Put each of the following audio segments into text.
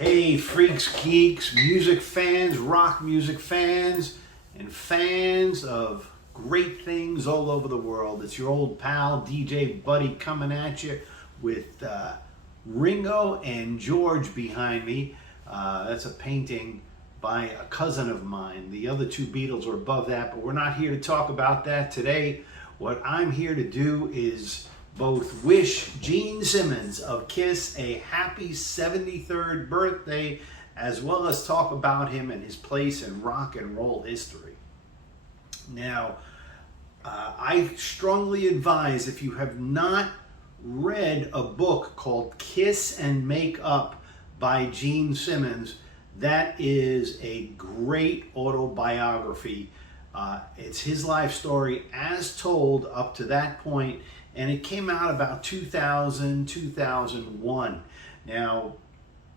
Hey, freaks, geeks, music fans, rock music fans, and fans of great things all over the world. It's your old pal, DJ Buddy, coming at you with Ringo and George behind me. That's a painting by a cousin of mine. The other two Beatles are above that, but we're not here to talk about that today. What I'm here to do is both wish Gene Simmons of Kiss a happy 73rd birthday, as well as talk about him and his place in rock and roll history. Now, I strongly advise, if you have not read a book called Kiss and Make Up by Gene Simmons, that is a great autobiography. It's his life story as told up to that point, and it came out about 2000, 2001. Now,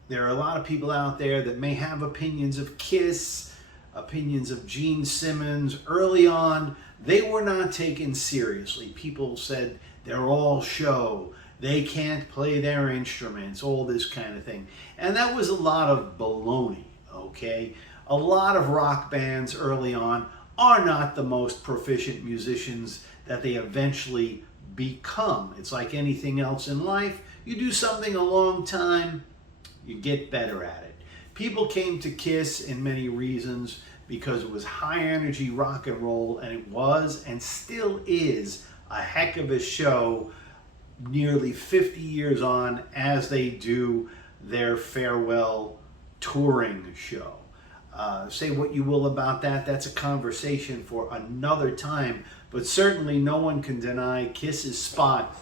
there are a lot of people out there that may have opinions of Kiss, opinions of Gene Simmons. Early on, they were not taken seriously. People said they're all show, they can't play their instruments, all this kind of thing. And that was a lot of baloney, okay? A lot of rock bands early on are not the most proficient musicians that they eventually become. It's like anything else in life. You do something a long time, you get better at it. People came to Kiss in many reasons because it was high energy rock and roll, and it was and still is a heck of a show nearly 50 years on, as they do their farewell touring show. Say what you will about that. That's a conversation for another time. But certainly no one can deny Kiss's spot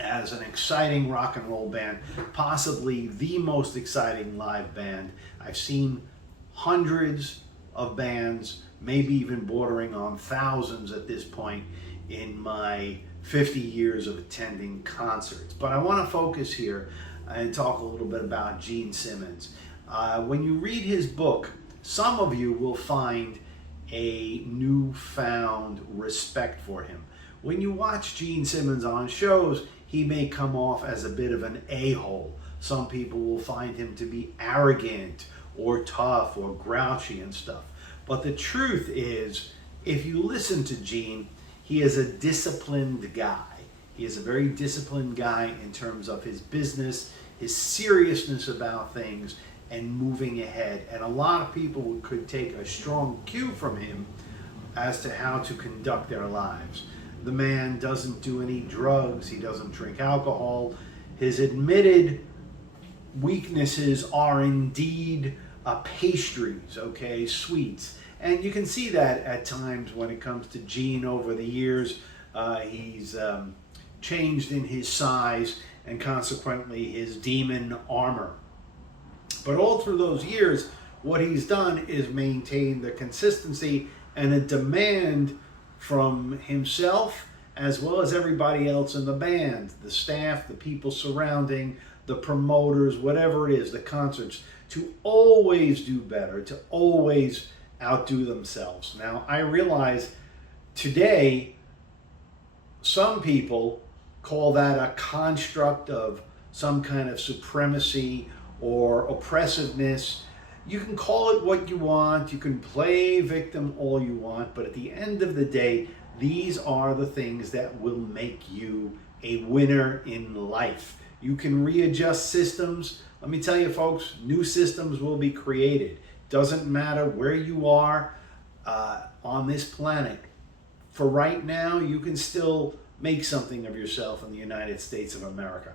as an exciting rock and roll band, possibly the most exciting live band. I've seen hundreds of bands, maybe even bordering on thousands at this point in my 50 years of attending concerts. But I want to focus here and talk a little bit about Gene Simmons. When you read his book, some of you will find a newfound respect for him. When you watch Gene Simmons on shows, he may come off as a bit of an a-hole. Some people will find him to be arrogant or tough or grouchy and stuff. But the truth is, if you listen to Gene, he is a disciplined guy. He is a very disciplined guy in terms of his business, his seriousness about things, and moving ahead. And a lot of people could take a strong cue from him as to how to conduct their lives. The man doesn't do any drugs, he doesn't drink alcohol. His admitted weaknesses are indeed pastries, okay, sweets. And you can see that at times when it comes to Gene over the years. He's changed in his size and consequently his demon armor. But all through those years, what he's done is maintain the consistency and a demand from himself as well as everybody else in the band, the staff, the people surrounding, the promoters, whatever it is, the concerts, to always do better, to always outdo themselves. Now, I realize today some people call that a construct of some kind of supremacy or oppressiveness. You can call it what you want, you can play victim all you want, but at the end of the day, these are the things that will make you a winner in life. You can readjust systems. Let me tell you folks, new systems will be created. Doesn't matter where you are on this planet. For right now, you can still make something of yourself in the United States of America.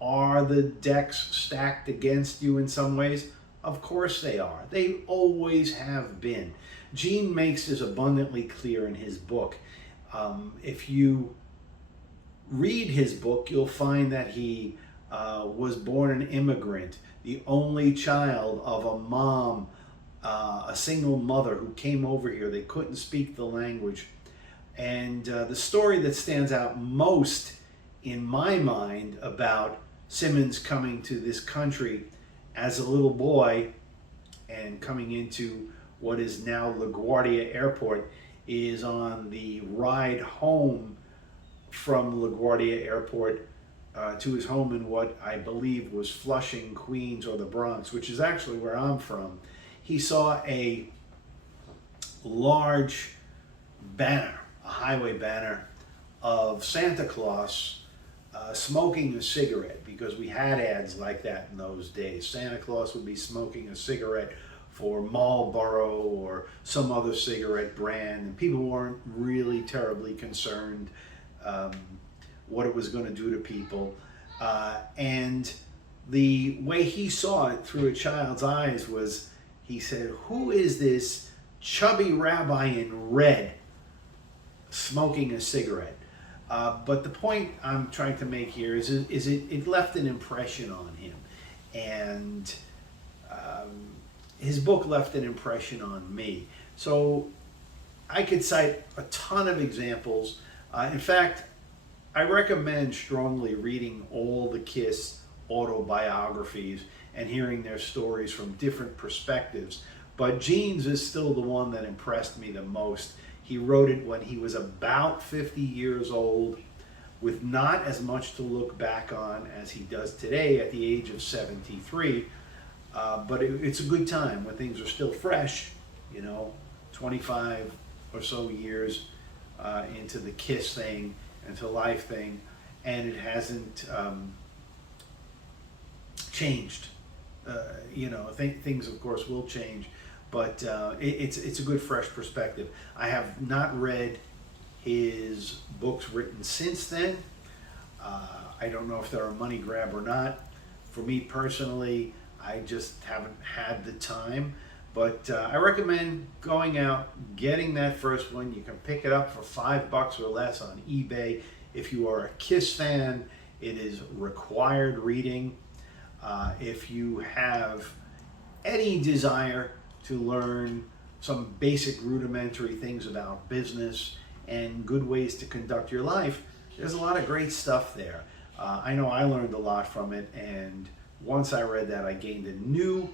Are the decks stacked against you in some ways? Of course they are. They always have been. Gene makes this abundantly clear in his book. If you read his book, you'll find that he was born an immigrant, the only child of a mom, a single mother who came over here. They couldn't speak the language. And the story that stands out most in my mind about Simmons coming to this country as a little boy and coming into what is now LaGuardia Airport is on the ride home from LaGuardia Airport to his home in what I believe was Flushing, Queens, or the Bronx, which is actually where I'm from, he saw a large banner, a highway banner of Santa Claus smoking a cigarette, because we had ads like that in those days. Santa Claus would be smoking a cigarette for Marlboro or some other cigarette brand, and people weren't really terribly concerned what it was going to do to people. And the way he saw it through a child's eyes was, he said, "Who is this chubby rabbi in red smoking a cigarette?" But the point I'm trying to make here is it left an impression on him, and his book left an impression on me. So I could cite a ton of examples. In fact, I recommend strongly reading all the Kiss autobiographies and hearing their stories from different perspectives. But Gene's is still the one that impressed me the most. He wrote it when he was about 50 years old, with not as much to look back on as he does today at the age of 73. But it's a good time when things are still fresh, 25 or so years into the Kiss thing, into Life thing, and it hasn't changed. Things of course will change, but it's a good fresh perspective. I have not read his books written since then. I don't know if they're a money grab or not. For me personally, I just haven't had the time, but I recommend going out, getting that first one. You can pick it up for $5 or less on eBay. If you are a Kiss fan, it is required reading. If you have any desire to learn some basic rudimentary things about business and good ways to conduct your life, there's a lot of great stuff there. I know I learned a lot from it, and once I read that, I gained a new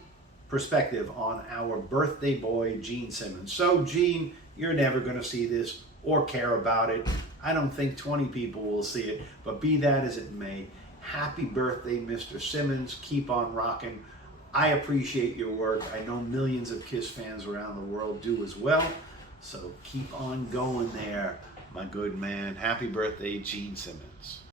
perspective on our birthday boy, Gene Simmons. So, Gene, you're never going to see this or care about it. I don't think 20 people will see it, but be that as it may, happy birthday, Mr. Simmons. Keep on rocking. I appreciate your work. I know millions of Kiss fans around the world do as well. So keep on going there, my good man. Happy birthday, Gene Simmons.